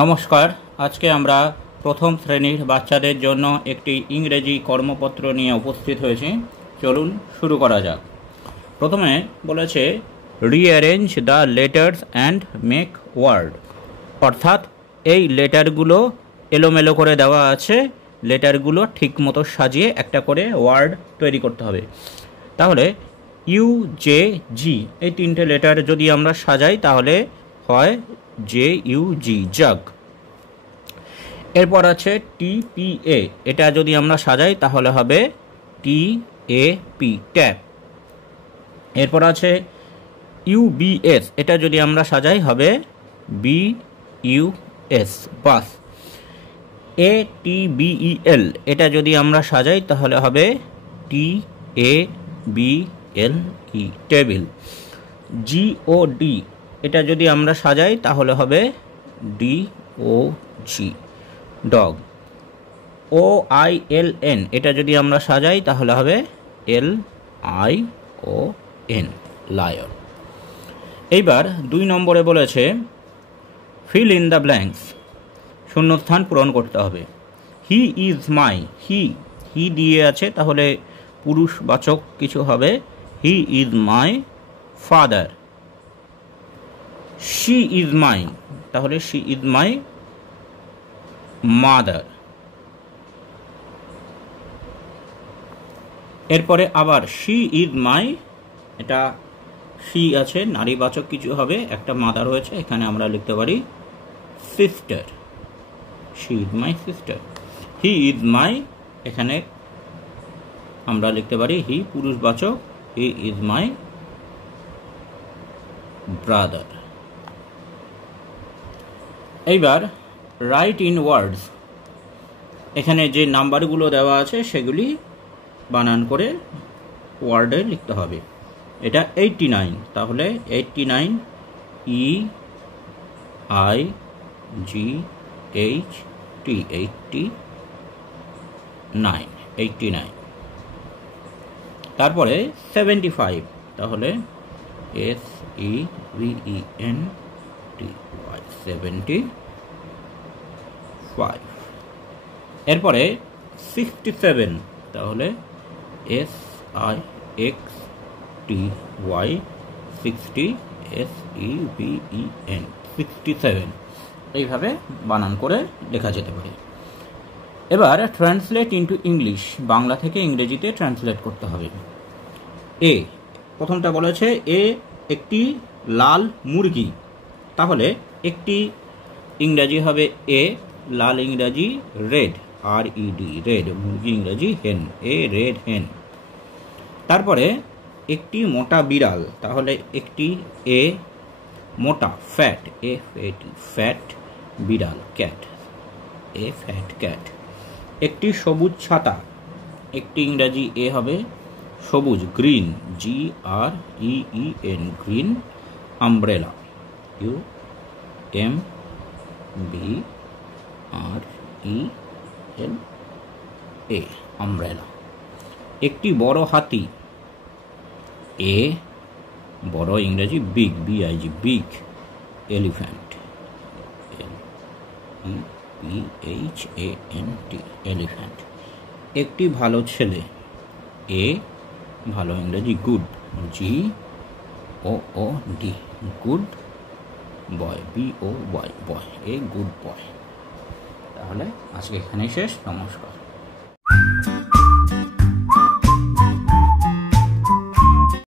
নমস্কার। আজকে আমরা প্রথম শ্রেণীর বাচ্চাদের জন্য একটি ইংরেজি কর্মপত্র নিয়ে উপস্থিত হয়েছি। চলুন শুরু করা যাক। প্রথমে বলেছে rearrange the letters and make word, অর্থাৎ এই লেটারগুলো এলোমেলো করে দেওয়া আছে, লেটারগুলো ঠিকমতো সাজিয়ে একটা করে ওয়ার্ড তৈরি করতে হবে। তাহলে ইউ জে জি এই তিনটে লেটার যদি আমরা সাজাই তাহলে হয় জে ইউ জি জাগ। এরপর আছে টি পি এ, এটা যদি আমরা সাজাই তাহলে হবে টি এ পি ট্যাপ। এরপর আছে ইউ বি এস, এটা যদি আমরা সাজাই হবে B U S bus. A T B E L, এটা যদি আমরা সাজাই তাহলে হবে T A B L E table. G O D, এটা যদি আমরা সাজাই তাহলে হবে D O G dog. O I L N, এটা যদি আমরা সাজাই তাহলে হবে L I O N lion. এইবার 2 নম্বরে বলেছে ফিল ইন দ্য ব্ল্যাঙ্কস, শূন্যস্থান পূরণ করতে হবে। হি ইজ মাই, হি দিয়ে আছে তাহলে পুরুষবাচক কিছু হবে, he is my father. She is my, তাহলে শি ইজ মাই মাদার। এরপরে আবার শি ইজ মাই, এটা শি আছে নারীবাচক কিছু হবে, একটা মাদার হয়েছে, এখানে আমরা লিখতে পারি sister, she is my sister. He is my, এখানে আমরা লিখতে পারি হি পুরুষবাচক, হি ইজ মাই ব্রাদার। এইবার রাইট ইন ওয়ার্ডস, এখানে যে নাম্বারগুলো দেওয়া আছে সেগুলি বানান করে ওয়ার্ডে লিখতে হবে। এটা 89, তাহলে 89 E I G H T 89। তারপরে 75, তাহলে S E V E N T Y 75। এরপরে 67, তাহলে S I X T Y 60 S E V E N 67, এইভাবে বানান করে লেখা যেতে পারে। এবার ট্রান্সলেট ইনটু ইংলিশ, বাংলা থেকে ইংরেজিতে ট্রান্সলেট করতে হবে। এ, প্রথমটা বলেছে এ একটি লাল মুরগি, তাহলে একটি ইংরাজি হবে এ, লাল ইংরাজি রেড, আর ই ডি রেড, মুরগি ইংরাজি হেন, এ রেড হেন। তারপরে একটি মোটা বিড়াল, তাহলে একটি এ মোটা ফ্যাট, এ ফ্যাট বিড়াল, ক্যাট, এ ফ্যাট ক্যাট। একটি সবুজ ছাতা, একটি ইংরাজি এ হবে সবুজ গ্রিন, জি আর ই E N green. Umbrella, U M B আর ই এল এ আমব্রেলা। একটি বড় হাতি, এ বড় ইংরেজি big, B I G big elephant, L E P H A N T elephant. একটি ভালো ছেলে, এ ভালো ইংরেজি good, G O O D good boy, B O Y boy, a good boy. তাহলে আজকে এখানেই শেষ। নমস্কার।